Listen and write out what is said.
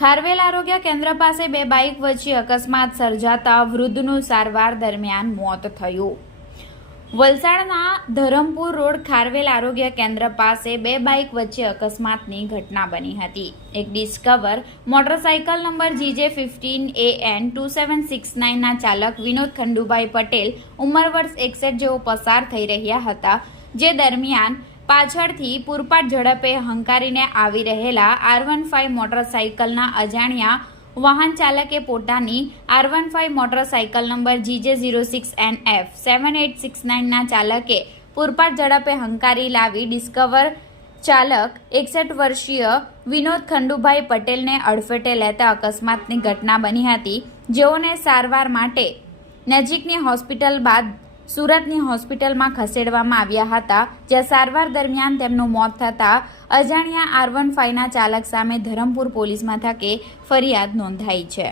ખારવેલ આરોગ્ય કેન્દ્ર પાસે બે બાઇક વચ્ચે અકસ્માત સર્જાતા વૃદ્ધનું સારવાર દરમિયાન મોત થયું. વલસાડના ધરમપુર રોડ ખારવેલ આરોગ્ય કેન્દ્ર પાસે બે બાઇક વચ્ચે અકસ્માતની ઘટના બની હતી. એક Discover motorcycle number GJ fifteen A N two seven six નાઇનના ચાલક વિનોદ ખંડુભાઈ પટેલ ઉંમર વર્ષ એકસઠ જેવો પસાર થઈ રહ્યા હતા, જે દરમિયાન પાછળથી પૂરપાટ ઝડપે હંકારીને આવી રહેલા આર વન ફાઇવ મોટરસાઇકલના અજાણ્યા વાહન ચાલકે પોતાની R one five motorcycle number GJ zero six N F seven eight six નાઇનના ચાલકે પૂરપાટ ઝડપે હંકારી લાવી ડિસ્કવર ચાલક એકસઠ વર્ષીય વિનોદ ખંડુભાઈ પટેલને અડફેટે લેતા અકસ્માતની ઘટના બની હતી. જેઓને સારવાર માટે નજીકની હોસ્પિટલ બાદ સુરતની હોસ્પિટલમાં ખસેડવામાં આવ્યા હતા, જ્યાં સારવાર દરમિયાન તેમનું મોત થતાં અજાણ્યા આર વન ફાઇવના ચાલક સામે ધરમપુર પોલીસ મથકે ફરિયાદ નોંધાઈ છે.